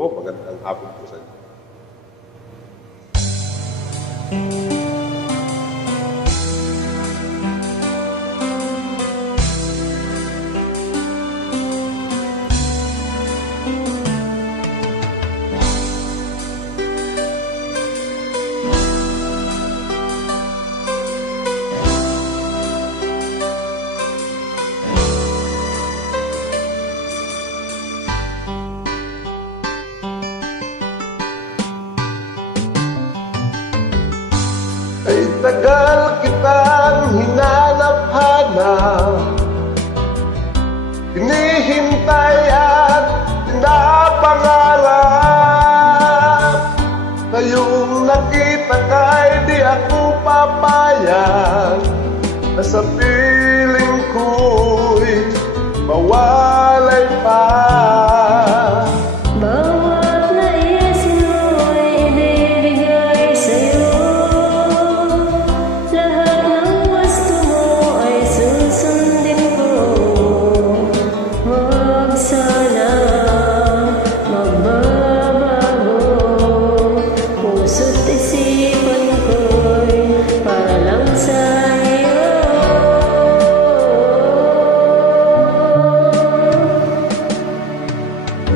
po, magandang hapon po sa inyo. Ay tagal kitang hinanap-hanap, hinihintay at pinapangarap. Ngayong nakita ka'y di ako papayag, na sa piling ko'y mawalay pa.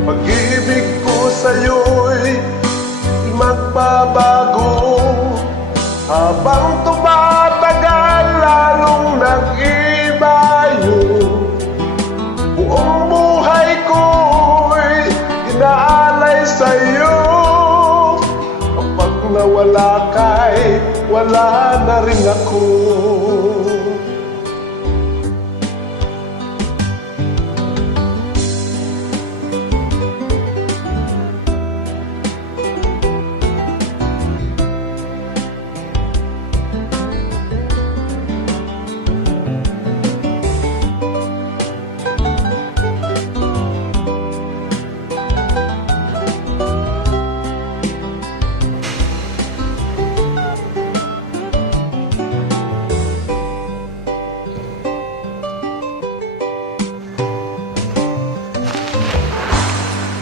Pag-ibig ko sa'yo'y magbabago, habang tumatagal lalong nag-iba yun. Buong buhay ko'y inaalay sa'yo, kapag nawala ka'y wala na rin ako.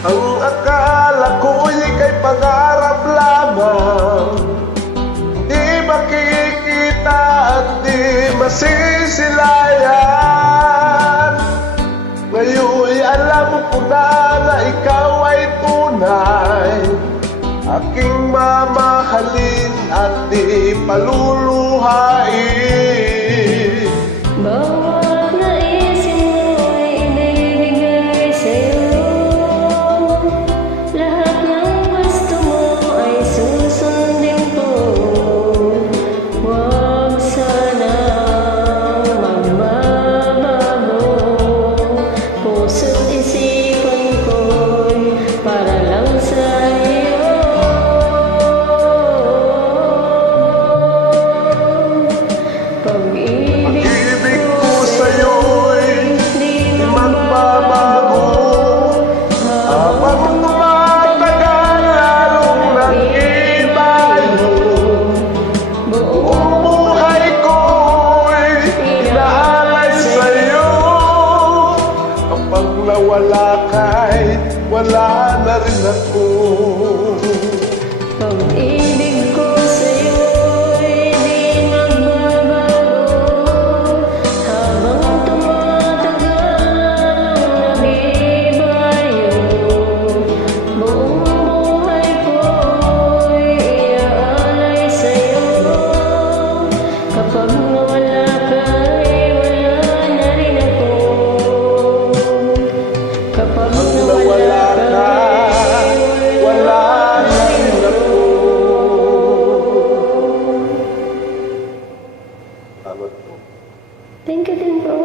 Ang akala ko'y kay pangarap lamang, di makikita at di masisilayan. Ngayon'y alam ko na ikaw ay tunay, aking mamahalin at di paluluhain. Bawat naisin mo'y ibibigay sa'yo, lahat ng gusto mo ay susundin ko. Huwag sanang magbabago, puso't isipan ko'y para lang sa'yo. Pag-ibig ko sa'yo'y di magbabago, habang tumatagal lalong nag-iba yun. Buong buhay ko'y inaalay sa'yo, kapag nawala ka'y wala na rin ako. Pag-ibig ko sa'yo'y di magbabago, habang tumatagal nag-iba yun. Buong buhay ko'y iaalay sa'yo, kapag nawala ka'y wala na rin ako. Kapag Nawala ka, wala na rin ako. Salamat po. Thank you din, bro.